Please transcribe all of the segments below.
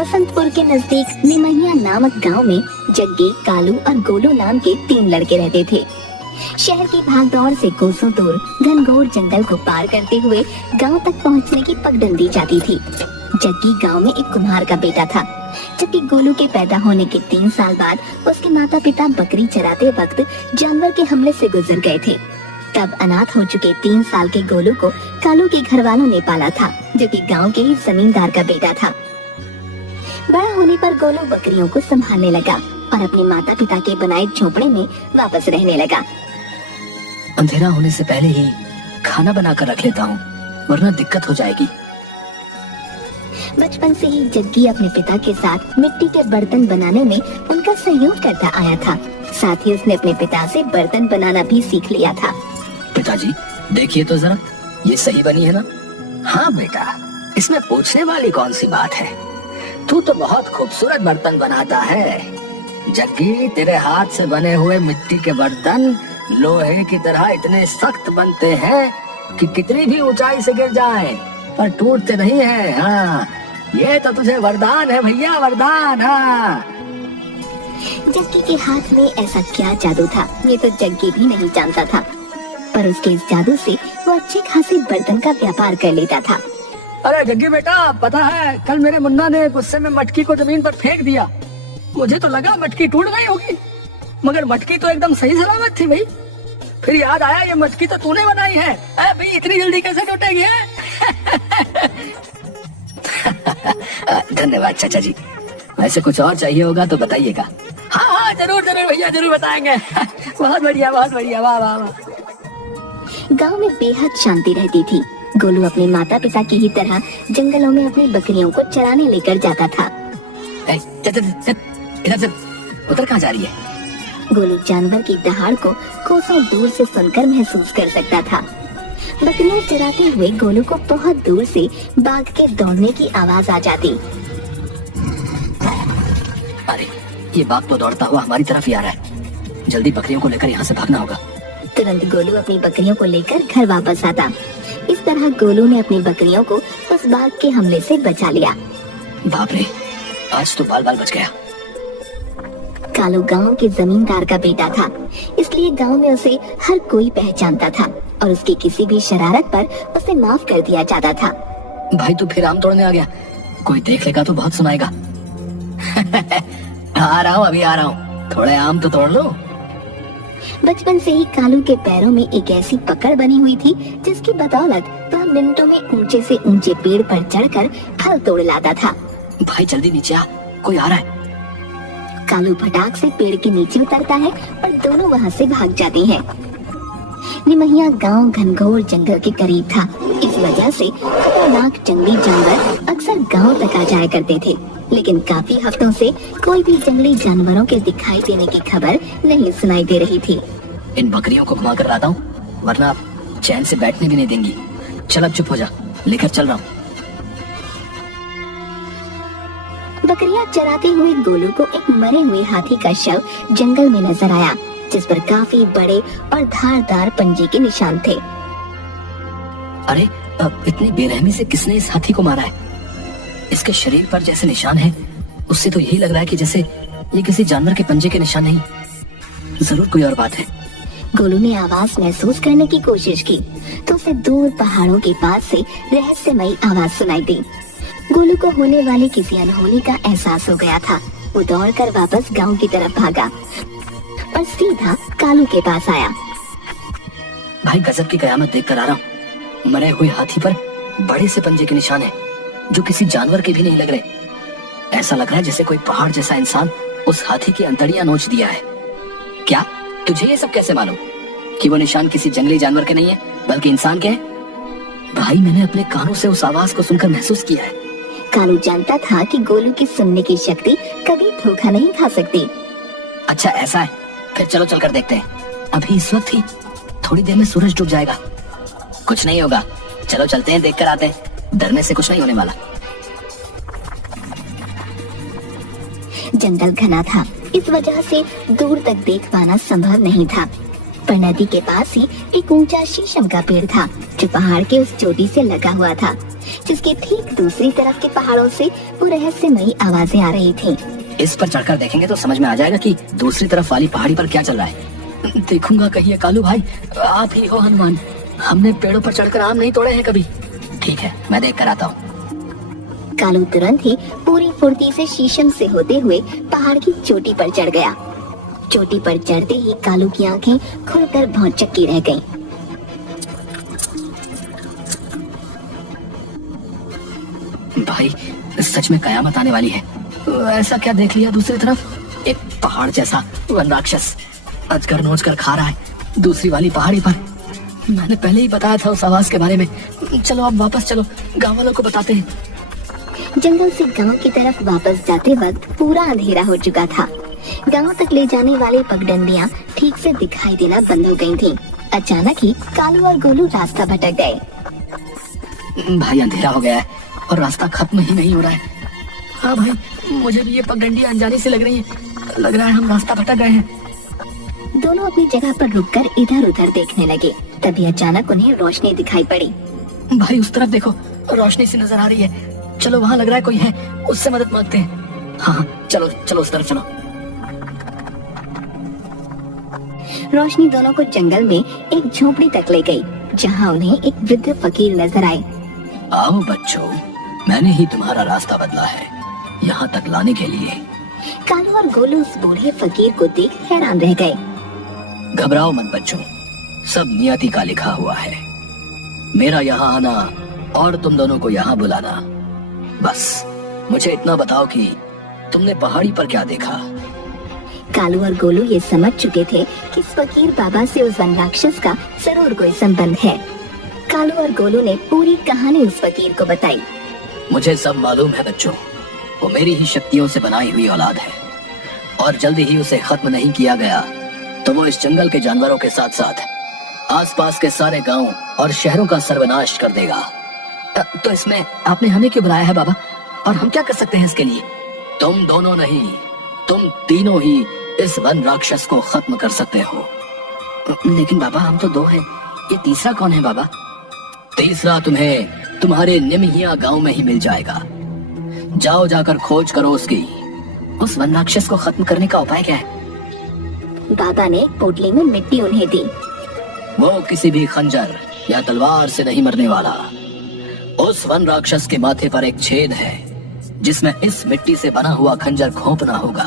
बसंतपुर के नजदीक निमहिया नामक गांव में जग्गी, कालू और गोलू नाम के 3 लड़के रहते थे। शहर की भागदौड़ से कोसों दूर घनघोर जंगल को पार करते हुए गांव तक पहुंचने की पगडंडी दी जाती थी। जग्गी गांव में एक कुम्हार का बेटा था, जबकि गोलू के पैदा होने के 3 साल बाद उसके माता पिता बकरी चराते वक्त जानवर के हमले से गुजर गए थे। तब अनाथ हो चुके 3 साल के गोलू को कालू के घर वालों ने पाला था, जो कि गांव के ही जमींदार का बेटा था। बड़ा होने पर गोलू बकरियों को संभालने लगा और अपने माता पिता के बनाए झोपड़े में वापस रहने लगा। अंधेरा होने से पहले ही खाना बनाकर रख लेता हूँ, वरना दिक्कत हो जाएगी। बचपन से ही जग्गी अपने पिता के साथ मिट्टी के बर्तन बनाने में उनका सहयोग करता आया था। साथ ही उसने अपने पिता से बर्तन बनाना भी सीख लिया था। पिताजी, देखिए तो जरा, ये सही बनी है ना? हाँ बेटा, इसमें पूछने वाली कौन सी बात है। तू तो बहुत खूबसूरत बर्तन बनाता है। जग्गी, तेरे हाथ से बने हुए मिट्टी के बर्तन लोहे की तरह इतने सख्त बनते हैं कि कितनी भी ऊंचाई से गिर जाएं, पर टूटते नहीं हैं। हाँ, ये तो तुझे वरदान है भैया, वरदान। हाँ। जग्गी के हाथ में ऐसा क्या जादू था, ये तो जग्गी भी नहीं जानता था, पर उसके इस जादू से वो अच्छे खासे बर्तन का व्यापार कर लेता था। अरे जग्गी बेटा, पता है कल मेरे मुन्ना ने गुस्से में मटकी को जमीन पर फेंक दिया। मुझे तो लगा मटकी टूट गई होगी, मगर मटकी तो एकदम सही सलामत थी भाई। फिर याद आया ये मटकी तो तूने बनाई है। भाई इतनी जल्दी कैसे टूटेगी? धन्यवाद चाचा जी। वैसे कुछ और चाहिए होगा तो बताइएगा। हाँ हाँ, जरूर जरूर भैया, जरूर बताएंगे। बहुत बढ़िया, बहुत बढ़िया, वाह वाह वाह। गांव में बेहद शांति रहती थी। गोलू अपने माता पिता की ही तरह जंगलों में अपनी बकरियों को चराने लेकर जाता था। इधर से उधर कहाँ जा रही है? गोलू जानवर की दहाड़ को कोसों दूर से सुनकर महसूस कर सकता था। बकरियां चराते हुए गोलू को बहुत दूर से बाघ के दौड़ने की आवाज आ जाती। अरे, ये बाघ तो दौड़ता हुआ हमारी तरफ ही आ रहा है। जल्दी बकरियों को लेकर यहाँ से भागना होगा। तुरंत गोलू अपनी बकरियों को लेकर घर वापस आता। इस तरह गोलू ने अपनी बकरियों को उस बाघ के हमले से बचा लिया। बाप रे, आज तो बाल बाल बच गया। कालू गांव के जमींदार का बेटा था, इसलिए गांव में उसे हर कोई पहचानता था और उसकी किसी भी शरारत पर उसे माफ कर दिया जाता था। भाई तू फिर आम तोड़ने आ गया? कोई देख लेगा तो बहुत सुनाएगा। आ रहा हूँ, अभी आ रहा हूँ, थोड़े आम तो तोड़ लो। बचपन से ही कालू के पैरों में एक ऐसी पकड़ बनी हुई थी जिसकी बदौलत वह मिनटों में ऊंचे से ऊंचे पेड़ पर चढ़कर फल तोड़ लाता था। भाई जल्दी नीचे आ, कोई आ रहा है। कालू फटाक से पेड़ के नीचे उतरता है और दोनों वहाँ से भाग जाते हैं। निमहिया गांव घनघोर जंगल के करीब था, इस वजह से खतरनाक जंगली जानवर अक्सर गांव तक आ जाया करते थे, लेकिन काफी हफ्तों से कोई भी जंगली जानवरों के दिखाई देने की खबर नहीं सुनाई दे रही थी। इन बकरियों को घुमा कर लाता हूँ, वरना चैन से बैठने भी नहीं देंगी। चल अब चुप हो जा, लेकर चल रहा हूँ। बकरियां चराते हुए गोलू को एक मरे हुए हाथी का शव जंगल में नजर आया, जिस पर काफी बड़े और धारदार पंजे के निशान थे। अरे, इतनी बेरहमी से किसने इस हाथी को मारा है? इसके शरीर पर जैसे निशान है, उससे तो यही लग रहा है कि जैसे ये किसी जानवर के पंजे के निशान नहीं, जरूर कोई और बात है। गोलू ने आवाज महसूस करने की कोशिश की तो उसे दूर पहाड़ों के पास से रहस्यमयी आवाज सुनाई दी। गोलू को होने वाली किसी अनहोनी का एहसास हो गया था। वो दौड़कर वापस गांव की तरफ भागा और सीधा कालू के पास आया। भाई गजब की कयामत देख कर आ रहा हूँ। मरे हुए हाथी पर बड़े से पंजे के निशान है, जो किसी जानवर के भी नहीं लग रहे। ऐसा लग रहा है जैसे कोई पहाड़ जैसा इंसान उस हाथी की अंतड़ियां नोच दिया है। क्या तुझे ये सब कैसे मालूम कि वो निशान किसी जंगली जानवर के नहीं है, बल्कि इंसान के हैं? भाई मैंने अपने कानों से उस आवाज को सुनकर महसूस किया है। कालू जानता था कि गोलू की सुनने की शक्ति कभी धोखा नहीं खा सकती। अच्छा ऐसा है, फिर चलो चलकर देखते हैं। अभी इस वक्त ही, थोड़ी देर में सूरज डूब जाएगा। कुछ नहीं होगा, चलो चलते हैं, देखकर आते हैं। डरने से कुछ नहीं होने वाला। जंगल घना था, इस वजह से दूर तक देख पाना संभव नहीं था, पर नदी के पास ही एक ऊंचा शीशम का पेड़ था जो पहाड़ के उस चोटी से लगा हुआ था, जिसके ठीक दूसरी तरफ के पहाड़ों से वो रहस्यमयी आवाजें आ रही थी। इस पर चढ़कर देखेंगे तो समझ में आ जाएगा कि दूसरी तरफ वाली पहाड़ी पर क्या चल रहा है। देखूंगा कहिए कालू भाई, आप ही हो हनुमान। हमने पेड़ों पर चढ़कर आम नहीं तोड़े हैं कभी। ठीक है, मैं देख कर आता हूँ। कालू तुरंत ही पूरी फुर्ती से शीशम से होते हुए पहाड़ की चोटी पर चढ़ गया। चोटी पर चढ़ते ही कालू की आंखें खुलकर भौचक्की रह गईं। भाई सच में कयामत आने वाली है। ऐसा क्या देख लिया दूसरी तरफ? एक पहाड़ जैसा वन राक्षस अजगर नोच कर खा रहा है दूसरी वाली पहाड़ी पर। मैंने पहले ही बताया था उस आवाज के बारे में। चलो अब वापस चलो, गांव वालों को बताते हैं। जंगल से गांव की तरफ वापस जाते वक्त पूरा अंधेरा हो चुका था। गांव तक ले जाने वाली पगडंडियां ठीक से दिखाई देना बंद हो गई थीं। अचानक ही कालू और गोलू रास्ता भटक गए। भाई अंधेरा हो गया है और रास्ता खत्म ही नहीं हो रहा है। हाँ भाई, मुझे भी ये पगडंडियां अनजानी से लग रही है। लग रहा है हम रास्ता भटक गए हैं। दोनों अपनी जगह पर रुककर इधर उधर देखने लगे। तभी अचानक उन्हें रोशनी दिखाई पड़ी। भाई उस तरफ देखो, रोशनी सी नजर आ रही है। चलो वहाँ लग रहा है कोई है, उससे मदद मांगते हैं। हाँ चलो चलो उस तरफ चलो। रोशनी दोनों को जंगल में एक झोपड़ी तक ले गई, जहाँ उन्हें एक वृद्ध फकीर नजर आए। आओ बच्चों, मैंने ही तुम्हारा रास्ता बदला है यहाँ तक लाने के लिए। कालू और गोलू उस बूढ़े फकीर को देख हैरान रह गए। घबराओ मत बच्चों, सब नियति का लिखा हुआ है। मेरा यहाँ आना और तुम दोनों को यहाँ बुलाना। बस मुझे इतना बताओ कि तुमने पहाड़ी पर क्या देखा। कालू और गोलू ये समझ चुके थे कि इस फकीर बाबा से उस वन राक्षस का जरूर कोई संबंध है। कालू और गोलू ने पूरी कहानी उस फकीर को बताई। मुझे सब मालूम है बच्चों, वो मेरी ही शक्तियों से बनाई हुई औलाद है और जल्दी ही उसे खत्म नहीं किया गया तो वो इस जंगल के जानवरों के साथ साथ आसपास के सारे गांव और शहरों का सर्वनाश कर देगा। तो इसमें आपने हमें क्यों बुलाया है बाबा, और हम क्या कर सकते हैं इसके लिए? तुम दोनों नहीं, तुम तीनों ही इस वन राक्षस को खत्म कर सकते हो। लेकिन बाबा हम तो दो हैं, ये तीसरा कौन है बाबा? तीसरा तुम्हें तुम्हारे निमहिया गांव में ही मिल जाएगा। जाओ जाकर खोज करो उसकी। उस वन राक्षस को खत्म करने का उपाय क्या है? बाबा ने पोटली में मिट्टी उन्हें दी। वो किसी भी खंजर या तलवार से नहीं मरने वाला। उस वन राक्षस के माथे पर एक छेद है जिसमें इस मिट्टी से बना हुआ खंजर घोंपना होगा।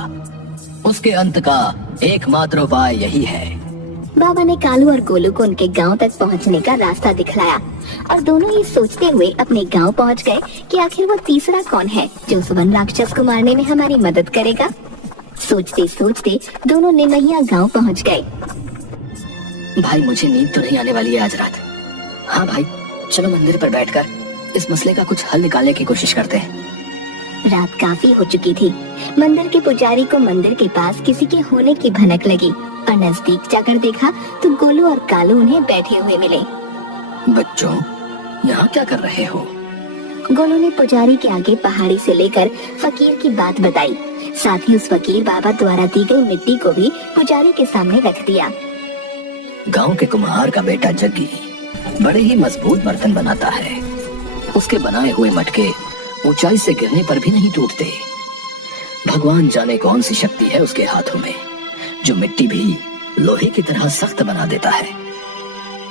उसके अंत का एकमात्र उपाय यही है। बाबा ने कालू और गोलू को उनके गांव तक पहुंचने का रास्ता दिखलाया और दोनों ये सोचते हुए अपने गांव पहुंच गए कि आखिर वो तीसरा कौन है जो उस वन राक्षस को मारने में हमारी मदद करेगा। सोचते सोचते दोनों निमहिया गांव पहुंच गए। भाई मुझे नींद तो नहीं आने वाली है आज रात। हाँ भाई, चलो मंदिर पर बैठकर इस मसले का कुछ हल निकालने की कोशिश करते हैं। रात काफी हो चुकी थी। मंदिर के पुजारी को मंदिर के पास किसी के होने की भनक लगी और नजदीक जाकर देखा तो गोलू और कालू उन्हें बैठे हुए मिले। बच्चों, यहाँ क्या कर रहे हो? गोलू ने पुजारी के आगे पहाड़ी से लेकर फकीर की बात बताई। साथ ही उस फकीर बाबा द्वारा दी गई मिट्टी को भी पुजारी के सामने रख दिया। गांव के कुम्हार का बेटा जग्गी बड़े ही मजबूत बर्तन बनाता है। उसके बनाए हुए मटके ऊंचाई से गिरने पर भी नहीं टूटते। भगवान जाने कौन सी शक्ति है उसके हाथों में जो मिट्टी भी लोहे की तरह सख्त बना देता है।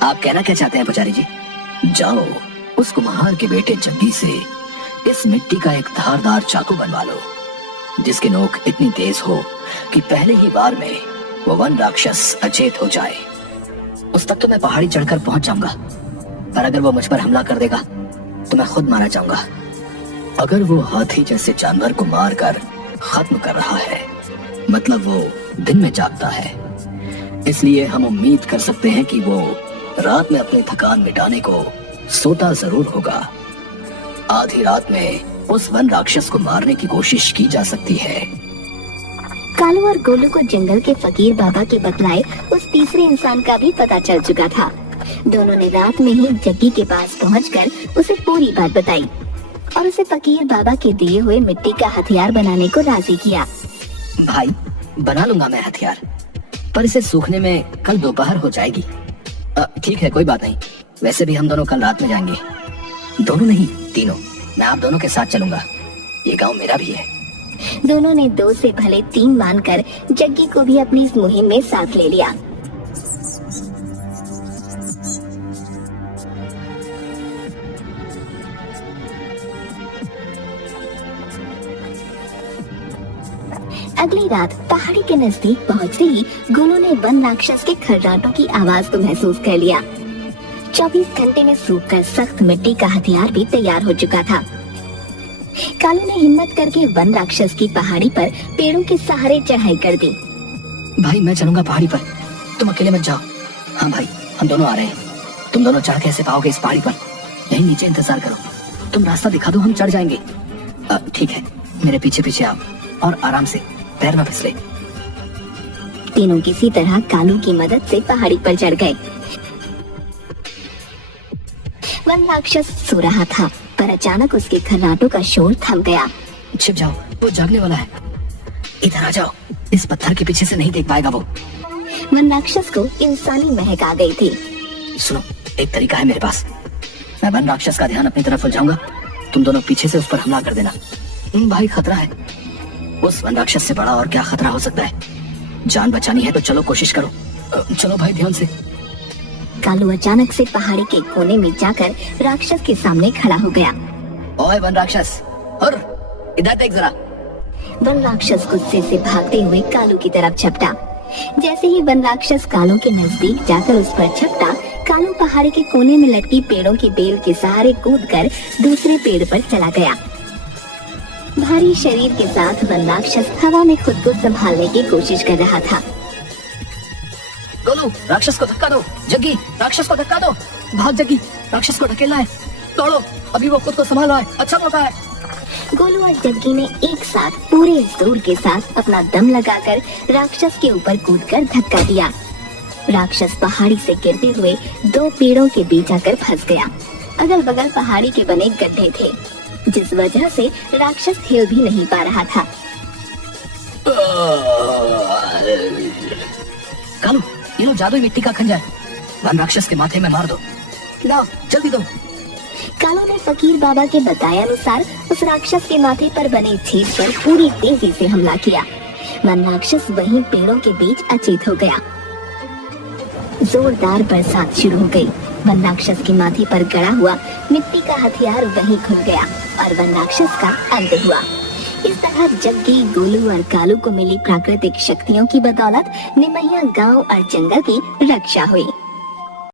आप कहना क्या चाहते हैं पुजारी जी? जाओ उस कुम्हार के बेटे जग्गी से इस मिट्टी का एक धारदार चाकू बनवा लो जिसकी नोक इतनी तेज हो कि पहले ही बार में वो वन राक्षस अचेत हो जाए। उस तक तो मैं पहाड़ी चढ़कर पहुंच जाऊंगा, पर अगर वो मुझ पर हमला कर देगा तो मैं खुद मारा जाऊंगा। अगर वो हाथी जैसे जानवर को मार कर खत्म कर रहा है मतलब वो दिन में जागता है, इसलिए हम उम्मीद कर सकते हैं कि वो रात में अपनी थकान मिटाने को सोता जरूर होगा। आधी रात में उस वन राक्षस को मारने की कोशिश की जा सकती है। कालू और गोलू को जंगल के फकीर बाबा के बतलाए उस तीसरे इंसान का भी पता चल चुका था। दोनों ने रात में ही जग्गी के पास पहुंचकर उसे पूरी बात बताई और उसे फकीर बाबा के दिए हुए मिट्टी का हथियार बनाने को राजी किया। भाई बना लूंगा मैं हथियार, पर इसे सूखने में कल दोपहर हो जाएगी। ठीक है, कोई बात नहीं। वैसे भी हम दोनों कल रात में जाएंगे। दोनों नहीं, तीनों। मैं आप दोनों के साथ चलूंगा। ये गांव मेरा भी है। दोनों ने 2 से भले 3 मानकर जग्गी को भी अपनी इस मुहिम में साथ ले लिया। अगली रात पहाड़ी के नजदीक पहुंचते ही गोलू ने वन राक्षस के खर्राटों की आवाज को महसूस कर लिया। 24 घंटे में सूखकर सख्त मिट्टी का हथियार भी तैयार हो चुका था। कालू ने हिम्मत करके वन राक्षस की पहाड़ी पर पेड़ों के सहारे चढ़ाई कर दी। भाई मैं चलूंगा पहाड़ी पर, तुम अकेले मत जाओ। हाँ भाई, हम दोनों आ रहे हैं। तुम दोनों चढ़ कैसे पाओगे इस पहाड़ी पर? यहीं नीचे इंतजार करो, तुम रास्ता दिखा दो, हम चढ़ जाएंगे। ठीक है, मेरे पीछे पीछे आओ और आराम से, पैर न फिसले। तीनों किसी तरह कालू की मदद से पहाड़ी पर चढ़ गए। वन राक्षस सो रहा था, पर अचानक उसके खर्राटों का शोर थम गया। छिप जाओ, वो जागने वाला है। इधर आ जाओ, इस पत्थर के पीछे से नहीं देख पाएगा वो। वन राक्षस को इंसानी महक आ गई थी। सुनो, एक तरीका है मेरे पास। मैं वन राक्षस का ध्यान अपनी तरफ उलझाऊंगा, तुम दोनों पीछे से उस पर हमला कर देना। भाई खतरा है, उस वन राक्षस से बड़ा और क्या खतरा हो सकता है? जान बचानी है तो चलो कोशिश करो। चलो भाई, ध्यान से। कालू अचानक से पहाड़ी के कोने में जाकर राक्षस के सामने खड़ा हो गया। ओए वन राक्षस, और इधर देख जरा। वन राक्षस गुस्से से भागते हुए कालू की तरफ झपटा। जैसे ही वन राक्षस कालू के नजदीक जाकर उस पर झपटा, कालू पहाड़ी के कोने में लटकी पेड़ों की बेल के सहारे कूदकर दूसरे पेड़ पर चला गया। भारी शरीर के साथ वन राक्षस हवा में खुद को संभालने की कोशिश कर रहा था। गोलू, राक्षस को धक्का दो। जग्गी, राक्षस को धक्का दो। भाग जग्गी, राक्षस को ढकेलना है। दौड़ो, अभी वो खुद को संभाल रहा है। अच्छा मौका है। गोलू और जग्गी ने एक साथ पूरे जोर के साथ अपना दम लगाकर राक्षस के ऊपर कूदकर धक्का दिया। राक्षस पहाड़ी से गिरते हुए 2 पेड़ों के बीच आकर फंस गया। अगल बगल पहाड़ी के बने गड्ढे थे, जिस वजह से राक्षस हिल भी नहीं पा रहा था। कालू, ये लो जादुई मिट्टी का खंजर, वन राक्षस के माथे में मार दो। लाओ, जल्दी दो। कालू ने फकीर बाबा के बताए अनुसार उस राक्षस के माथे पर बने छेद पर पूरी तेजी से हमला किया। वन राक्षस वहीं पेड़ों के बीच अचेत हो गया। जोरदार बरसात शुरू हो गई। वन राक्षस के माथे पर गड़ा हुआ मिट्टी का हथियार वहीं खुल गया और वन राक्षस का अंत हुआ। इस तरह जग्गी, गोलू और कालू को मिली प्राकृतिक शक्तियों की बदौलत निमैया गांव और जंगल की रक्षा हुई।